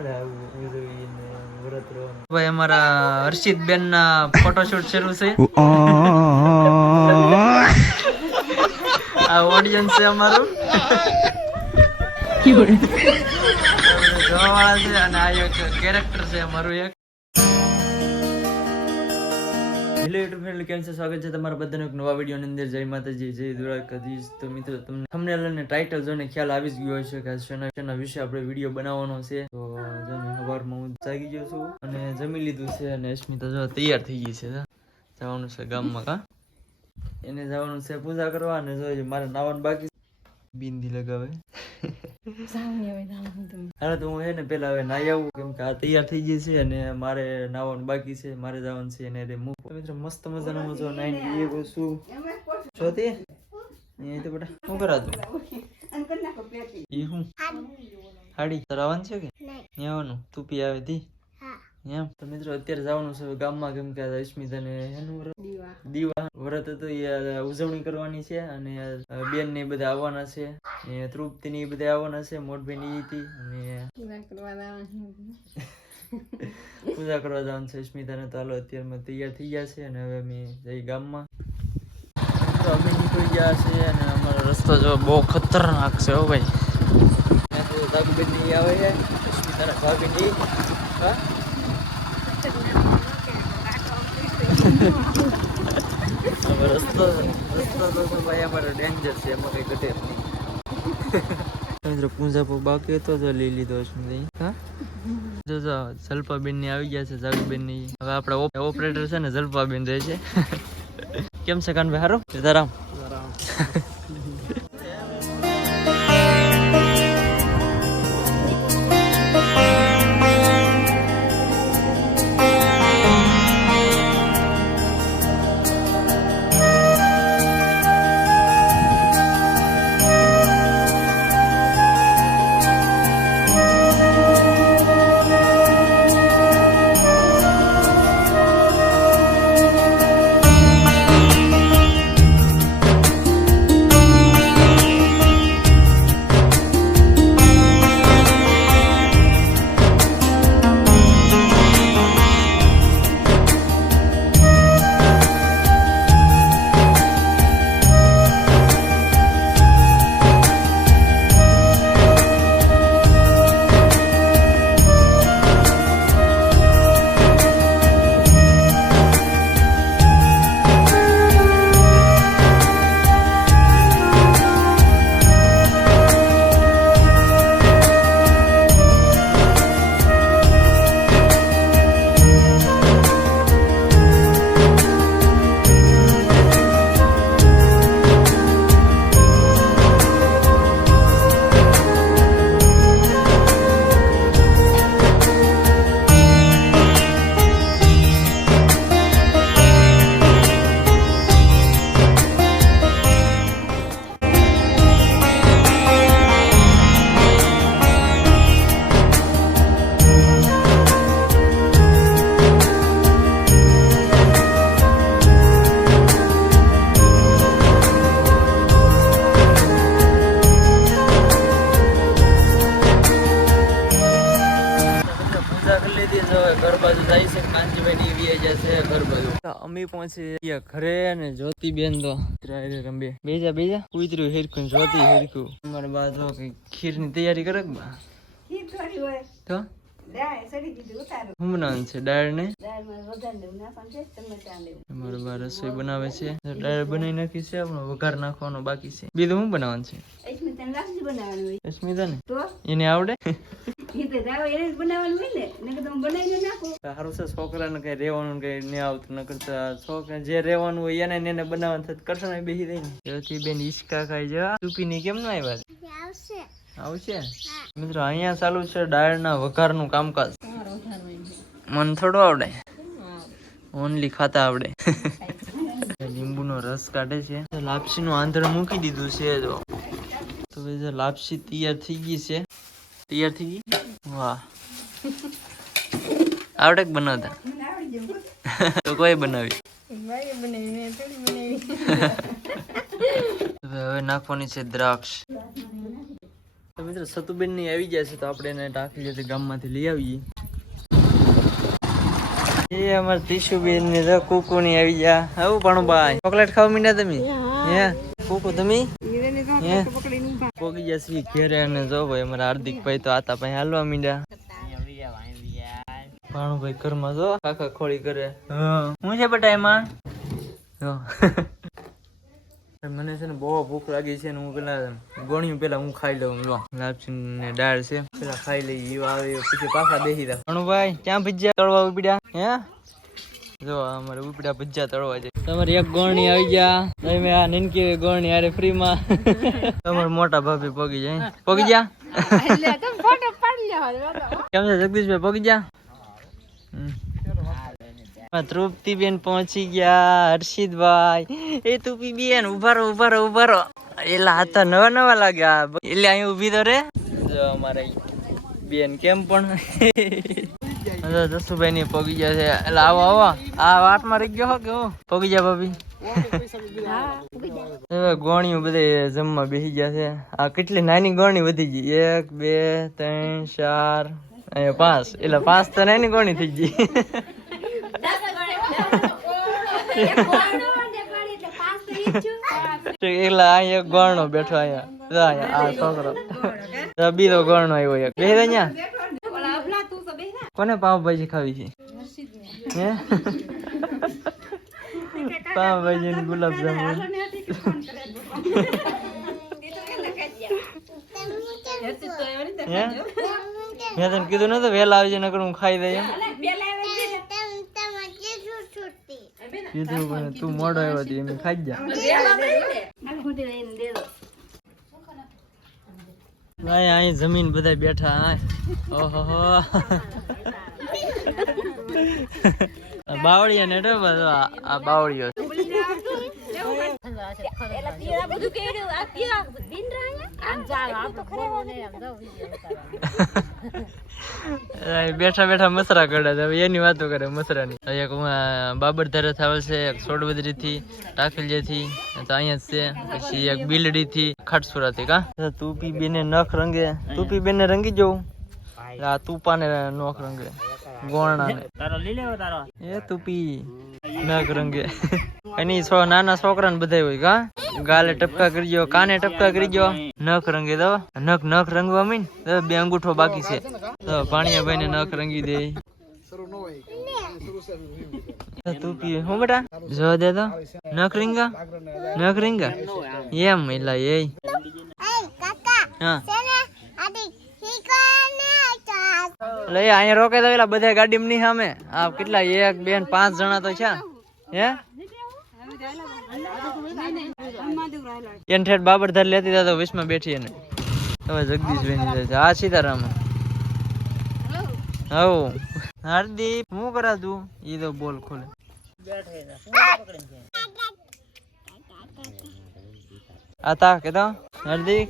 મળે વ્રત રહેવાનું. ભાઈ અમારા હર્ષિત બેન ના ફોટોશૂટ શરૂ છે. આ ઓડિયન્સ છે અમારું જોવા વાળા છે અને આ એક કેરેક્ટર છે અમારું એક. હેલો યુટ્યુબ ફેમિલી, કેમ છે? સ્વાગત છે તમારા બધાનું એક નવા વિડીયોની અંદર. જય માતાજી, જય દ્વારકાધીશ. તો મિત્રો, તમને થંબનેલ અને ટાઇટલ જોઈને ખ્યાલ આવી જ ગયો હશે કે શેના વિશે આપણે વિડીયો બનાવવાનો છે. તો સવારમાં હું જાગી ગયો છું અને જમી લીધું છે અને અસ્મિતા જો તૈયાર થઈ ગઈ છે. જવાનું છે ગામમાં. એને જવાનું છે પૂજા કરવા અને જો મારે નાવાનું બાકી બિંદી લગાવે. હાલો તો હું ને પેલા હવે નાઈ આવું, કેમ કે આ તૈયાર થઈ ગઈ છે અને મારે નાવાનું બાકી છે. મારે જવાનું છે એને મિત્રો મસ્ત મજાનો મજો નાઈ એ છું જોતી એ તો બેટા શું કરાતું એ હું હાડી તરાવાનું છે કે નહીં આવવાનું? તું પી આવે તી એમ. તો મિત્રો અત્યારે જવાનું છે ગામમાં, કેમ કે અસ્મિતા ને એનું દીવા વ્રત હતું એ ઉજવણી કરવાની છે અને બેન ને બધા આવવાના છે, તૃપ્તિ ને બધા આવવાના છે, મોટભાઈ ની હતી અને પૂજા કરવા જવાનું છે અસ્મિતા ને. તો હાલો અત્યારે તૈયાર થઈ ગયા છે અને હવે અમે જઈ ગામમાં. અમે નીકળી ગયા છે અને અમારો રસ્તો જો બહુ ખતરનાક છે હો ભાઈ. જાગુબેન ની આવે છે, અસ્મિતા ભાભી ની રસ્તો તો ભાઈ અમારો ડેન્જર છે, એમાં કઈ ઘટે નહીં. પૂજા પર બાકી હતો તો લઈ લીધો અસ્મિતા. જો જલ્પાબેન ની આવી ગયા છે, જાગુબેન ની. હવે આપડા ઓપરેટર છે ને જલ્પાબેન રહે છે. કેમ છે કાનભાઈ? હારો સીતારામ. ઘર બાજુ જાય છે, કાંજીભાઈ વી જશે ઘર બાજુ. અમે પહોંચી ઘરે અને જ્યોતિ બેન તો બેજા કુતર્યું હેરખું જ્યોતિ હેરખું. અમારા બાજુ કઈ ખીર ની તૈયારી કરે તો હું બનાવવાનું છે દાળ ને અમારા બા રસોઈ બનાવે છે. દાળ બનાવી નાખી છે, આપણો વઘાર નાખવાનો બાકી છે. બીજું શું બનાવવાનું છે? અસ્મિતા ને એને આવડે સારું છે. છોકરાને કઈ રેવાનું કઈ નહીં આવતું, ન કરતા છોકરા જે રેવાનું હોય એને બનાવવાનું થતું કરશે ને બેસી દઈ ને. બેન હિસકા ખાઈ જા. ચૂપી ની કેમ ના આવ્યા? આવશે મિત્રો. અહીંયા ચાલુ છે દાળ ના વઘાર નું કામકાજ. મન થોડું આવડે, ઓનલી ખાતા આવડે. લીંબુ નો રસ કાઢે છે. લાપસી નું આંધણ મૂકી દીધું છે. તો લાપસી તૈયાર થઈ ગઈ છે. તૈયાર થઈ ગઈ. વાહ, આવડે કે બનાવતા? તો કોઈ બનાવી. હવે નાખવાની છે દ્રાક્ષ. મિત્રો સતુબેન ની આવી જાય છે તો આપણે એને ટાંકી જે ગામમાંથી લઈ આવીએ. એ અમાર ટીશુબેન ને તો કુકુ ની આવી ગયા. આવું પણ ભાઈ ચોકલેટ ખાવા મીંડા તમે? હે કુકુ તમે પોગી જશે ઘેરે અને જો ભાઈ અમારા હાર્દિકભાઈ તો આતા પાસે હાલવા મીંડા. ભાણુભાઈ ઘરમાં જો કાકા ખોળી કરે. હું છે બેટા એમાં મને છે ને બહુ ભૂખ લાગી છે ને હું પેલા ગોણિયું પેલા હું ખાઈ લઉં. લાપસી ને દાળ છે પેલા ખાઈ લઈ આવે પછી પાછા બેસી દા. ભાણુભાઈ ક્યાં ભજીયા તળવા ઉપડ્યા? હે જો અમારે ઉપડ્યા ભજીયા તળવા છે. તમારી એક ગોળણી આવી ગયા. તમે આ નનકી ગોળણી આરે ફ્રી માં તમારા મોટા ભાભી પગી જાય. પગી ગયા કેમ છે જગદીશભાઈ? પગી ગયા. તૃપ્તિબેન પહોંચી ગયા. હર્ષિતભાઈ એ તુપી બેન ઉભા રહો. એલા હાથા નવા લાગ્યા એટલે અહીં ઉભી તો રે. જો અમારે બેન કેમ પણ જસુભાઈ ની પગી ગયા છે. એટલે આવો આ વાટમાં રહી ગયો હો કે હું પગી જા ભાભી. ગોણીઓ બધે જમવા બેસી ગયા છે. આ કેટલી નાની ગોણી વધી ગઈ. 1 2 3 4 5 એટલે 5 તો નાની ગોણી થઈ ગઈ. એટલે અહીં એક ગોણો બેઠો અહીંયા આ છોકરો બીજો ગોણો આવ્યો એક બે અહીંયા. કોને પાવભાજી ખાવી છે? હે પાવભાજી ને ગુલાબ જામુન. મેં તને કીધું નતું વહેલા આવજે નકર હું ખાઈ દઈ. કીધું પણ તું મોડો આવ્યો હતી એમ ખાઈ જા. અહીં જમીન બધા બેઠા. ઓહો બાવળિયા ને આ બાવળીઓ બેઠા મસરા કરે છે. એની વાતો કરે મસરા ની. એક બાબરધારે થાવલ છે, એક સોડબદરી થી ટાકેલિયા થી તો અહીંયા જ છે. પછી એક બિલડી થી ખાટસુરા થી. કા તુપી બેને નખ રંગે. તુપી બેને રંગી જવું. આ તુપા ને નખ રંગે ગોળણા ને. એ તુપી નખ રંગે એની નાના છોકરા ને બધા હોય. કા ગાલે ટપકા કરી ગયો, કાને ટપકા કરી ગયો, નખ રંગે દો. નખ રંગવા મીન 2 અંગૂઠો બાકી છે તો પાણીયાભાઈ ને નખ રંગી દે. તુપી હું બેટા જો દે તો નખ રીંગા એમ એલા એ હા લે અહીંયા રોકે તો પેલા બધા ગાડી ની સામે આ કેટલા 1 2 5 જણા તો છે. હે એને ઠેઠ બાબરધાર લેતી હતા તો વિશમાં બેઠી એને. હવે જગદીશભાઈ ની આ સીતારામ. હવ હાર્દિક હું કરા તું ઈ તો બોલ ખોલે. આતા કેતો હાર્દિક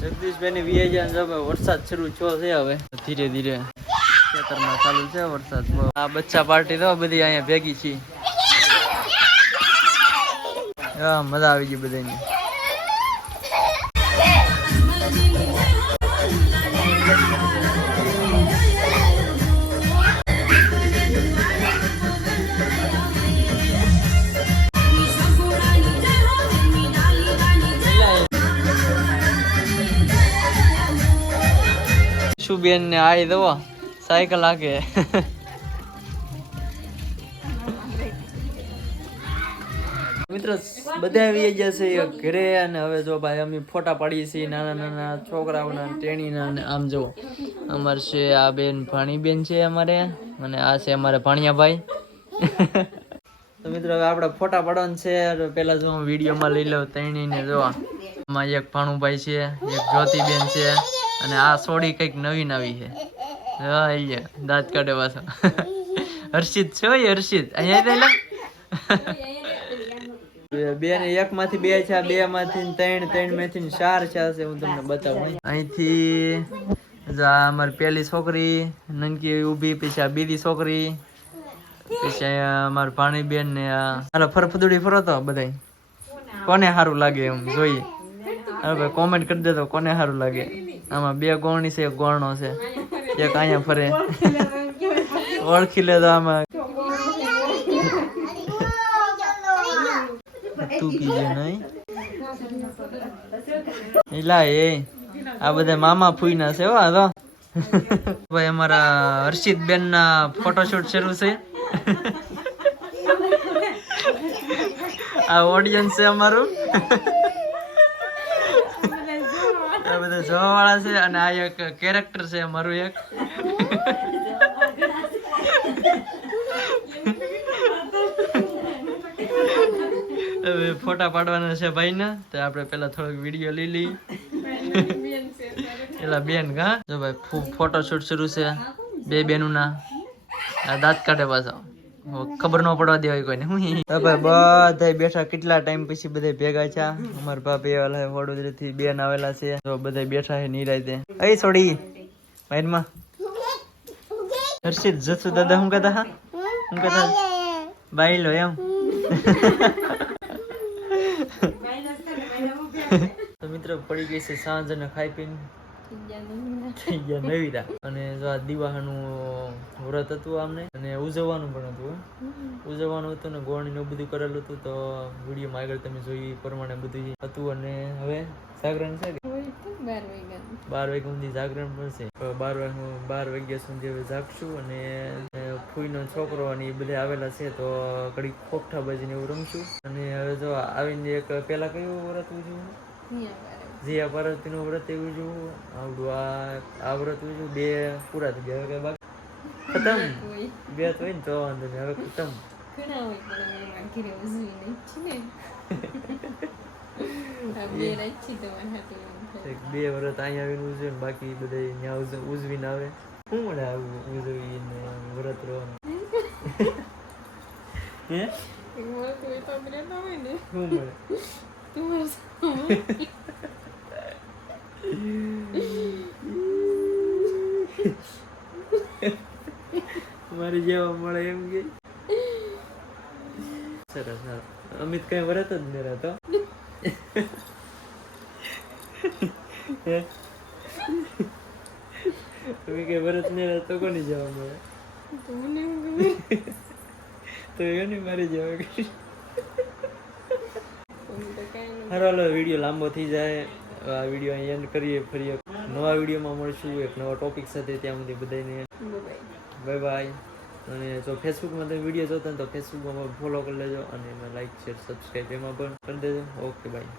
જગદીશભાઈ ની વીઆઈ વરસાદ શરૂ થયો છે. હવે ધીરે ધીરે ખેતરમાં ચાલુ છે વરસાદ. આ બચ્ચા પાર્ટી તો બધી અહીંયા ભેગી છે. મજા આવી ગઈ બધાને. બેન ને આઈ દો સાયકલ આગે. મિત્રો બધા આવી ગયા છે ઘરે અને હવે જો ભાઈ અમે ફોટા પાડીએ છીએ નાના છોકરાઓના ટેણીના. અને આમ જો અમારે છે આ બેન ભાણી બેન છે અમારે અને આ છે અમારે ભાણિયાભાઈ. તો મિત્રો હવે આપણે ફોટા પાડવાનું છે. પેલા જો હું વિડીયોમાં લઈ લઉં ત્રણેયને. જો આમાં એક ભાણુભાઈ છે, એક જ્યોતિબેન છે અને આ સોડી કઈક નવી આવી છે. દાંત કાઢે પાછો. હર્ષિત છે હર્ષિત અહીંયા બે ને 1 માંથી 2 છે, 2 માંથી 3, 3 માંથી 4 છે. હું તમને બતાવું. અહીંથી અમારી પેલી છોકરી નનકી ઉભી, પછી આ બીજી છોકરી, પછી અમારી ભાણી બેન ને હાલો ફરફદુડી ફરો તો બધા કોને સારું લાગે એમ જોઈએ. અરે ભાઈ કોમેન્ટ કરી દેજો કોને સારું લાગે. આમાં 2 ગોળણી છે, 1 ગોળનો છે, એક અહીંયા ફરે. ઓળખી લેજો આમાં. તું કીજે નહીં એલા એ આ બધા મામા ફૂઈના છે હો. આ તો ભાઈ અમારા હર્ષિત બેન ના ફોટોશૂટ શરૂ છે. આ ઓડિયન્સ છે અમારું. આ બધા જોવા વાળા છે અને આ એક કેરેક્ટર છે અમારું એક. હવે ફોટા પાડવાના છે ભાઈ ના, તો આપણે પેલા થોડોક વિડીયો લઈ લઈએ. પેલા બેન કા જો ભાઈ ફોટોશૂટ શરૂ છે 2 બેનું ના. આ દાંત કાઢે પાછો, ખબર ન પડવા દેવાય કોઈને. ભાઈ બધા બેઠા કેટલા ટાઈમ પછી બધા ભેગા છે. અમારા ભાભી આવેલા છે વડોદરા થી, બેન આવેલા છે, તો બધા બેઠા છે નિરાયતે. અઈ છોડી માઇનમાં હર્ષિત જસુ દાદા હું કહેતા હા હું કહેતા બાઈ લો એમ. તો મિત્રો પડી ગઈ છે સાંજ અને ખાઈ પીને થઈ ગયા નવીરા. અને જો આ દિવાળીનું વ્રત હતું આમને, અને ઉજવવાનું પણ હતું. ઉજવવાનું હતું ને ગોળણી નું બધું કરેલું હતું. તો વિડીયોમાં આગળ તમે જોયું એ પ્રમાણે બધું હતું. અને હવે જાગરણ છે કે 12 વાગ્યા સુધી જાગરણ પણ છે. 12 વાગ્યા સુધી હવે જાગશું. અને ફૂઈનો છોકરો અને એ બધા આવેલા છે, તો ઘડી ખોખઠા બાજીને એવું રમશું. અને હવે જો આવીને એક પેલા કયું વ્રત ઉજવું? જીયા પાર્વતી નું વ્રત એવું જોવું. આવડું આ વ્રત ઉજવું. 2 પૂરા થઈ ગયા. હવે કઈ બાકી ખતમ. 2 તો હોય ને તો વાંધો નહીં. હવે ખતમ. 2 વ્રત અહીંયા આવીને ઉજવે ને બાકી બધા ત્યાં ઉજવીને આવે. શું મળે આવું ઉજવીને વ્રત રહેવાનું? હે શું મળે? મારી જેવા મળે એમ કે સરસ. અમિત કઈ વ્રત જ નહીં રહેતો. તમે કઈ વ્રત નહીં રહેતો કોની જવા મળે? તો એની મારી જવા કે હાલો વિડીયો લાંબો થઈ જાય. આ વિડીયો અહીં એન્ડ કરીએ. ફરી એક નવા વિડીયોમાં મળશું એક નવા ટોપિક સાથે. ત્યાં સુધી બધાને બાય બાય. અને જો ફેસબુકમાં તમે વિડીયો જોતા તો ફેસબુકમાં ફોલો કરી લેજો. અને એમાં લાઈક શેર સબસ્ક્રાઈબ એમાં પણ કરી દેજો. Okay bye.